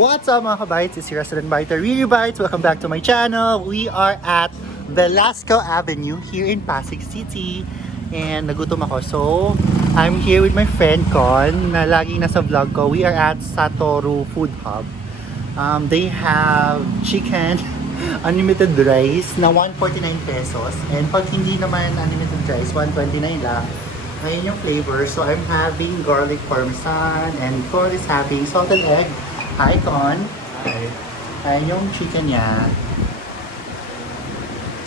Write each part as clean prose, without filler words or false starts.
What's up mga kabites? It's your Restaurant Biter, Really Bites. Welcome back to my channel. We are at Velasco Avenue here in Pasig City. And nagutom ako. So, I'm here with my friend Con na laging nasa vlog ko. We are at Satoru Food Hub. They have chicken, unlimited rice na 149 pesos. And pag hindi naman unlimited rice, 129 lang. Ngayon yung flavor. So, I'm having garlic parmesan and Con is having salted egg. Hi, Con. Hi. Ayan yung chicken niya.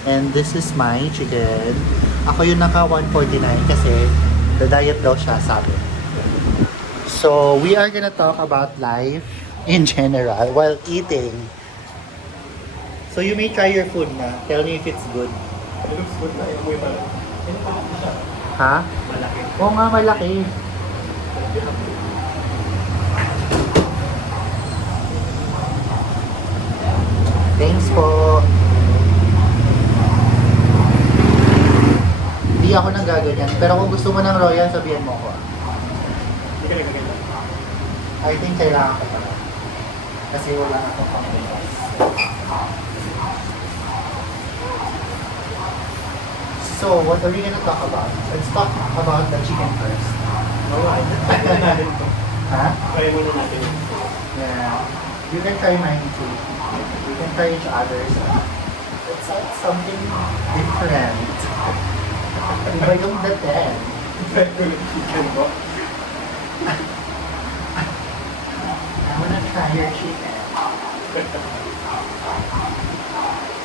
And this is my chicken. Ako yung naka 149 kasi the diet daw siya sabi. So, we are gonna talk about life in general while eating. So, you may try your food na. Tell me if it's good. It looks good na. Yung malaki. Yung malaki siya. Ha? Malaki. Oo nga, malaki. Thanks po. Hindi ako nang gaganyan. Pero kung gusto mo ng royal, sabihan mo ko. Hindi ka nagaganda. I think kailangan ko pala. Kasi wala akong pang-bukas. So, what are we gonna talk about? Let's talk about the chicken first. Oo nga. Try muna natin ito. Ha? Try muna natin ito. Yeah. You can try mine too. We can try each other's. It's like something different. Iba yung daten. Chicken mo. I wanna try your chicken.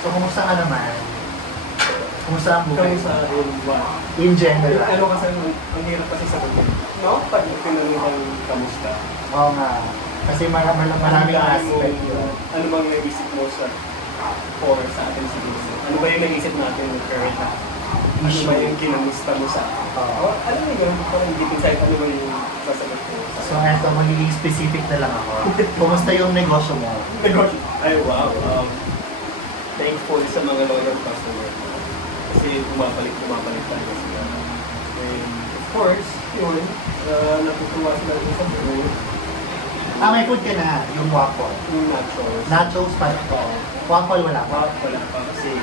So, kumusta ka naman? Kumusta ang buhay? Ikaw sa yung one. In general. Ano kasi, ang hirap kasi sagutin. No? Pag tinanong kang kamusta. Oo nga. Kasi maraming aspect yun. Ano bang naisip mo sa or sa atin siguro? Ano ba yung naisip natin ng current na? Ano ba yung kinamusta mo sa atin? Oo. Ano ba yun? Parang deep inside, ano ba yung sasagot mo sa So, eto, magiging specific na lang ako. Kumusta yung negosyo mo? negosyo? Ay, wow. Thankful sa mga loyal customer. Kasi bumabalik tayo sila. And of course, yun, natutuwa sila sa food. May food ka na, yung waffle. Yung nachos. Nachos pa ito. Waffle wala pa. Wala pa kasi,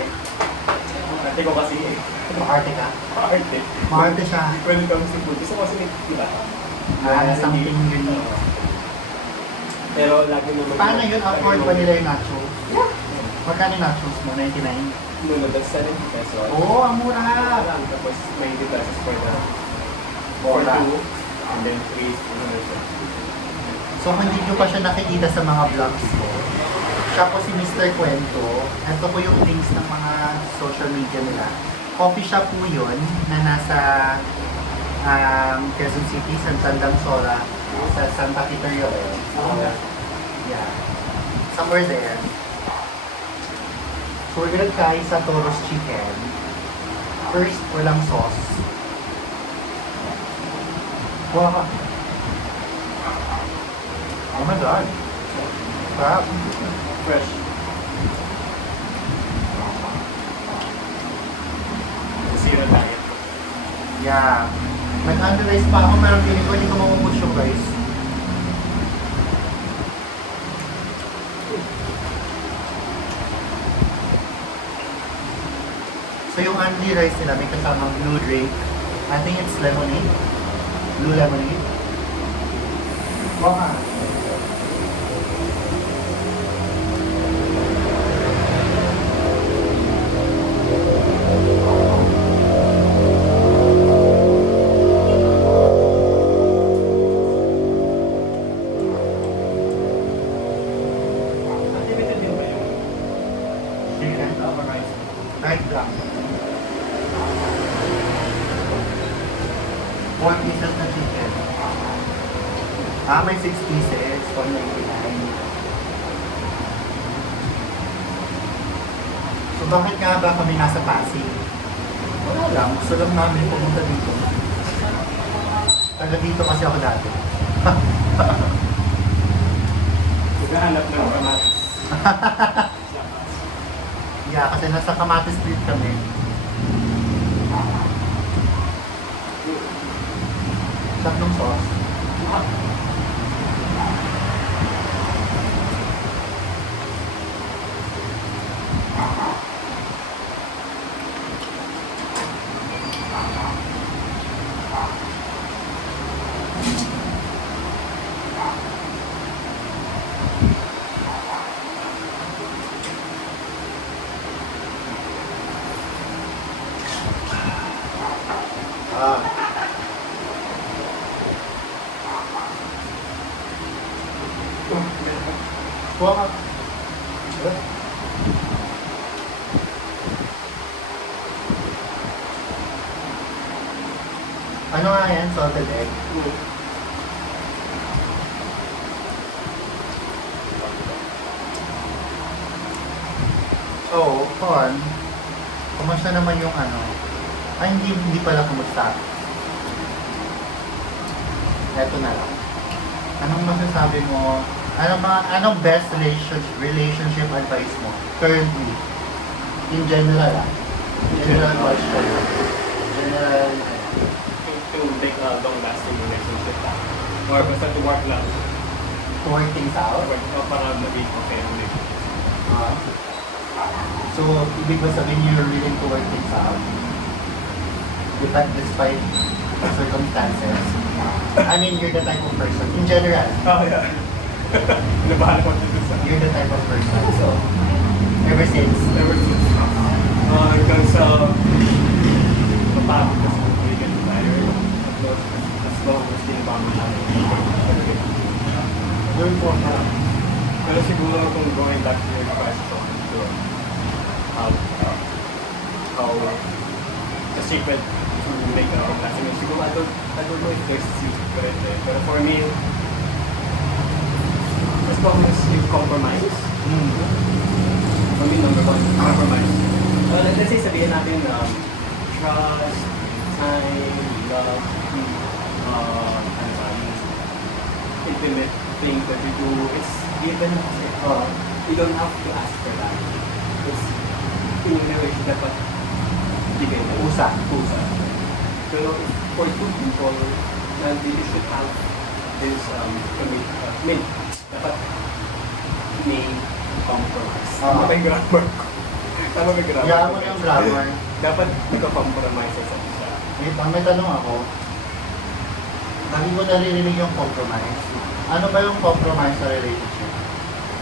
ate ko kasi, Maarte ka? arte. Maarte siya. When it comes to food, gusto ko kasi, di ba? Something unique. Pero lagi naman. Paano yun? Afford ba nila yung nachos? Yeah. Magkano yung nachos mo? 99? No, that's 70 pesos. Oo, ang mura! Tapos 90 pesos for the Mura. 2, and then 3 is So, kung hindi nyo pa siya nakikita sa mga vlogs ko, siya po si Mr. Kwento. Ito po yung links ng mga social media nila. Coffee shop po yun na nasa Quezon City, San Tandang Sora, sa Santa Peter Yoel. Yeah. Somewhere there. So, we're gonna try Satoru's chicken. First, walang sauce. Wow! Oh my God! Sarap! fresh. Zero diet. Yeah. Nag-under-rice pa ako, pero feeling ko hindi ko makupush yung rice. So yung only rice nila, may kasamang blue drink. I think it's lemonade. Blue lemonade. Baka. Unlimited din ba yung Chicken. rice? Right lang. 1 pieces na chicken. May 6 pieces. 199. So bakit nga ba kami nasa Pasig? Wala lang. Gusto lang namin pumunta dito. Taga dito kasi ako dati. Naghahanap ng kamatis. Yeah, kasi nasa Camates Street kami. Sarap ng sauce. Kuha ka. Ano nga yan? Salted egg? So, Con, kumusta naman yung ano? Ay, hindi pala kumusta. Eto na lang. Anong masasabi mo? Anong best relationship advice mo currently? In general, ah. General question. General, To make a long-lasting relationship lang. Or basta to work lang. to work things out. Or para maging okay ang relationship. Ah. So, ibig ba sabihin you're willing to work things out? Despite circumstances. I mean, you're the type of person. In general, Oh, yeah. Nabahala ko dito sa... you're the type of person. So, ever since, Ever since. Hanggang sa... Mapagod kasi kung we get tired. As long as di ba going forward, Pero siguro kung going back to your question, sure. How the secret to make a lasting siguro I don't know if there's a secret there. Pero for me, as long as you compromise, for me number one, compromise. Let's say sabihin natin trust, time, love, ano ba, yung intimate things that you do, it's given, you don't have to ask for that. It's in a way dapat bigay na. Pusa. Pero for two people, then you should have this dapat may compromise. Tama ba yung grammar ko? Tama ba yung grammar Kaya ko? mo yung grammar. Dapat nagka-compromise sa isa't isa. May tanong ako. Lagi ko naririnig yung compromise. Ano ba yung compromise sa relationship?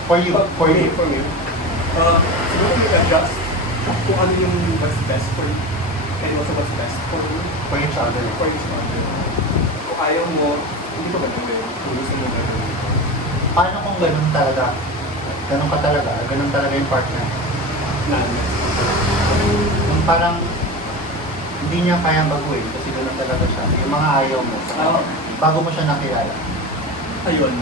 For you. For me. Siguro you adjust kung ano yung what's best for you. And also what's best for you. For each other. For each other. Kung ayaw mo, hindi ko ganun gawin. Kung gusto mo ganun. Paano kung ganun talaga? Ganun ka talaga? Ganun talaga yung partner? Yung parang hindi niya kayang baguhin kasi ganun talaga siya. Yung mga ayaw mo. Bago mo siya nakilala. Ayun.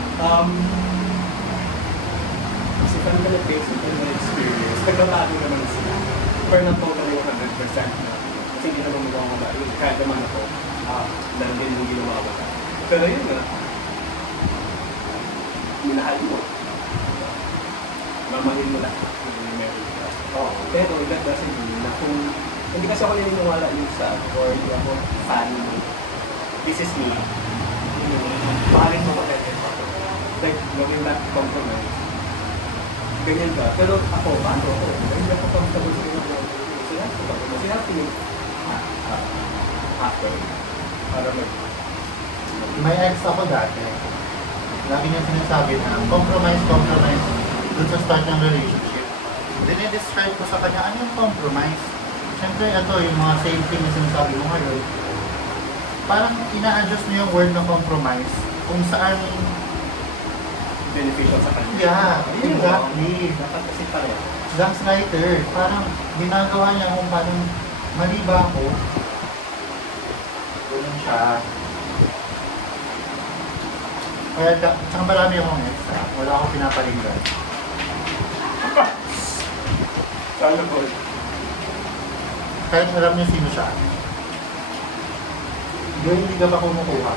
Kasi kami na based on my experience, nagbabago naman sila. Pero na totally 100% na. Kasi hindi naman magagawa yun. Kahit naman ako, dahil din yung ginawa ko. Pero yun nga, minahal mo. Mamahin mo lang. Pero that doesn't mean na kung hindi kasi ako naniniwala yung sa or hindi ako fan mo. This is me. Mahalin mo ko pwede. Like, going back to compromise. Ganyan ka. Pero ako, paano ako? Hindi ako comfortable sa ganyan. So you have to compromise. You have to make happen. Para May ex ako dati. Lagi niya sinasabi na compromise dun sa start ng relationship. Dinidescribe ko sa kanya, ano yung compromise? Siyempre, ito yung mga same thing na sinasabi mo ngayon. Parang ina-adjust mo yung word na compromise kung saan beneficial sa kanya. yeah, exactly. Dapat kasi pareho. Gaslighter. Parang ginagawa niya kung parang mali ba ako? Ganun siya. Kaya tsaka marami akong ex. Wala akong pinapalinggan. Sana po. Kahit alam niya sino siya. Yung hindi ka pa kumukuha.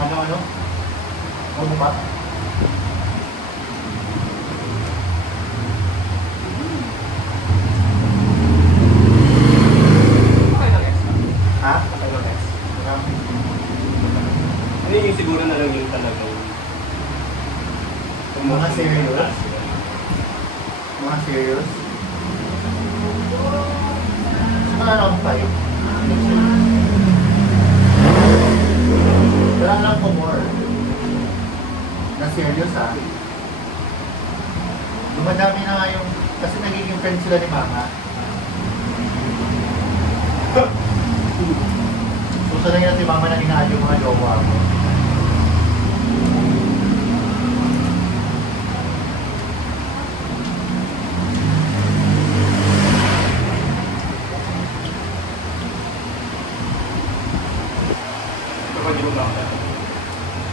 Ano? Ano ba? Okay lang ex. Ha? Okay lang ex. Marami. Ano yung siguro na lang yung talagang Mga serious? Mga serious? Saka around 5. Wala lang po more. Na serious ha. Dumadami na nga yung, kasi nagiging friends sila ni Mama. So sa lang si Mama na inaad yung mga jowa ko.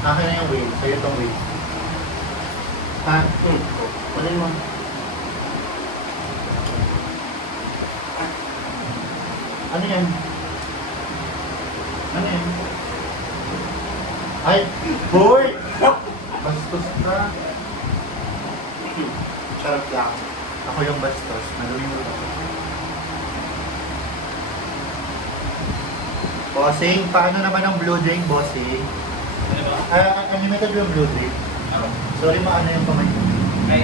Akin na yung wave. Sa'yo itong wave. Ha? Kunin mo. Ano yan? Ano yan? Ay! Boy! Bastos ka. Charot lang. Ako yung bastos. Nalulunod ako. Bossing, paano naman ang blue drink, bossing? Ano ba? Unlimited yung blue drink. Sorry, maano yung kamay ko. Ay,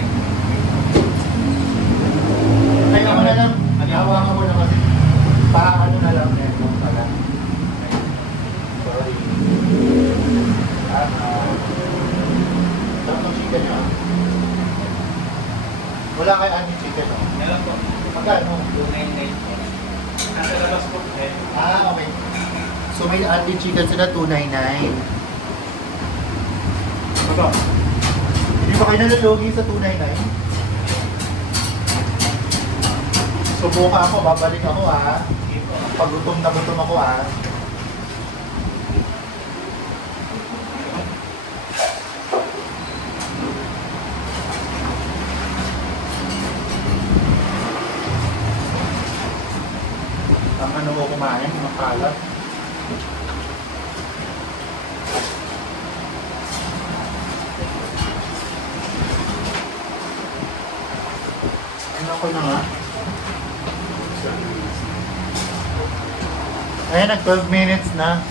Ay, ako na lang. Hawakan ko na kasi. Para ano na lang yan. Kung pala. Sorry. Sarap ng chicken nyo ah. Wala kay Andy chicken oh. meron po. Magkano? 299. Nasa labas po. Okay. So may Andy chicken sila, 299. Ano? Hindi ba kayo nalulugi sa 299? Subuka ako, babalik ako ah. Pag gutom na gutom ako ah. Ang ano ko kumain, makalat. Ano ko na nga? Ayan, nag 12 minutes na.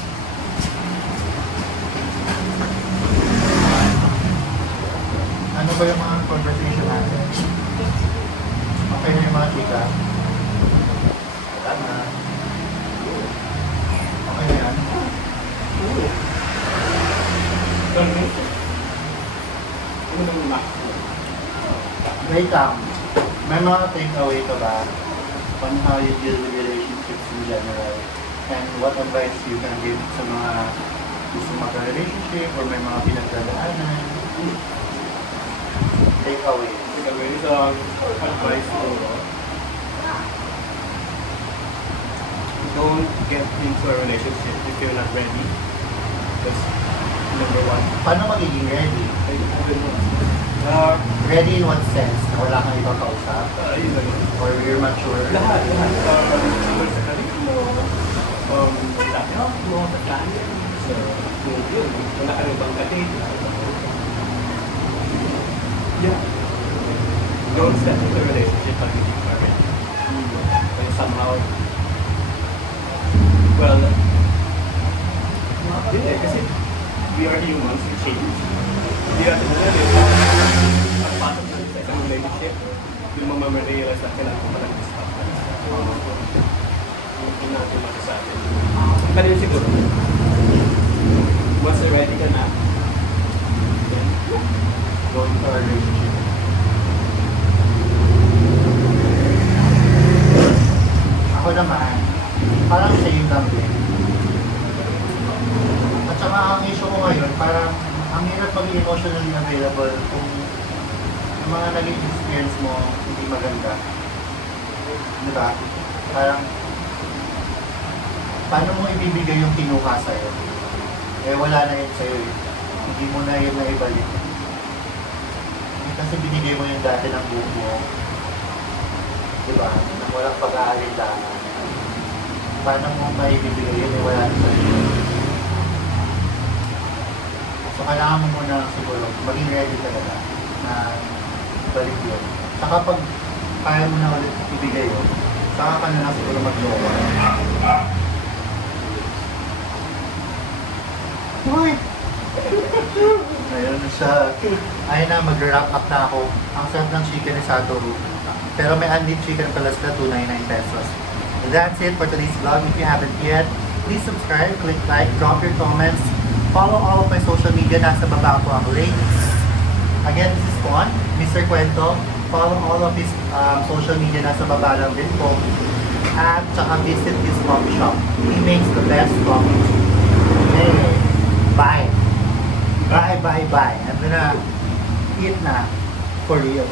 Ano ba yung mga conversation natin? Okay na yung mga chika? Wala na. Okay na yan. Ano ba yung max? Wait lang. May mga takeaway ka ba on how you deal with relationships in general? And what advice you can give sa mga gusto magka-relationship or may mga pinagdadaanan? Takeaway. Takeaway is advice ko. Don't get into a relationship if you're not ready. That's number one. Paano magiging ready? Ready in what sense? Na wala kang ibang kausap? Yun lang yun. Or you're mature? Lahat. Siguro sa karir mo, sa health mo, sa career, sa yun, wala ka rin bang ka-date. Yeah. Don't step into a relationship pag hindi ka ready. And somehow, well, yun eh, kasi we are humans, we change. Hindi natin pagpasok natin sa isang relationship, yung mamarealize na kailangan ko palang stop. Hindi natin masasabi. Pero yun siguro, once ready ka na, then Go into a relationship. Ako naman, parang same lang din. At saka ang issue ko ngayon, parang ang hirap maging emotionally available kung yung mga naging experience mo hindi maganda. Di ba? Parang, paano mo ibibigay yung kinuha sa'yo? Eh wala na yun sa'yo eh. Hindi mo na yun naibalik. Kasi binigay mo yung dati ng buo mo. Di ba? Nang walang pag-aalinlangan. Paano mo maibibigay yun eh wala na sa'yo? So, kailangan mo muna siguro maging ready talaga na balik yun. Saka pag kaya mo na ulit ibigay yun, saka ka na lang siguro mag-jowa. Uy! Ayun na siya. Ayun na, mag-wrap up na ako. Ang sarap ng chicken ni Satoru. Pero may unlit chicken pala sila, 299 pesos. That's it for today's vlog. If you haven't yet, please subscribe, click like, drop your comments. Follow all of my social media. Nasa baba ko ang links. Again, this is Juan, Mr. Cuento. Follow all of his social media. Nasa baba lang din po. At saka visit his coffee shop. He makes the best coffee. Hey, bye. Bye, bye, bye. And then, eat na. For real.